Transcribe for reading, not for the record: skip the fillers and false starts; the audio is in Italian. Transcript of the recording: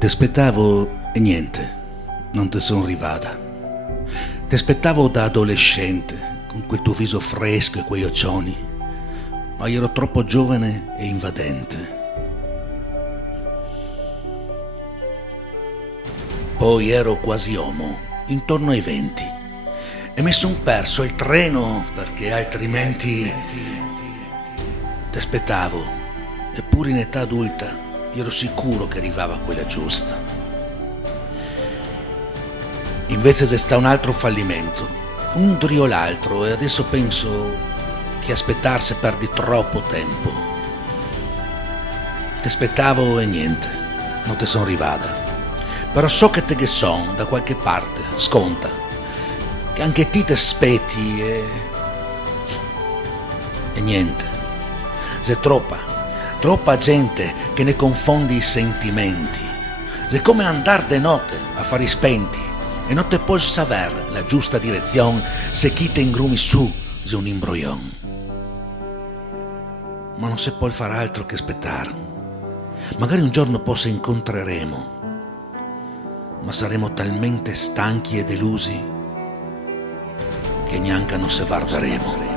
Ti aspettavo e niente, non ti sono arrivata. Ti aspettavo da adolescente, con quel tuo viso fresco e quei occhioni, ma io ero troppo giovane e invadente. Poi ero quasi uomo, intorno ai 20, e mi son perso il treno perché altrimenti ti aspettavo, eppure in età adulta io ero sicuro che arrivava quella giusta. Invece c'è sta un altro fallimento, un trio l'altro, e adesso penso che aspettarsi perdi troppo tempo. Ti aspettavo e niente, non ti sono arrivata. Però so che te che son, da qualche parte, sconta, che anche ti aspetti e niente. C'è troppa gente che ne confondi i sentimenti. C'è come andar de notte a fari spenti e non te puoi saber la giusta direzione se chi te ingrumi su è un imbroglion. Ma non si può far altro che aspettare. Magari un giorno poi se incontreremo, ma saremo talmente stanchi e delusi che neanche non se guarderemo.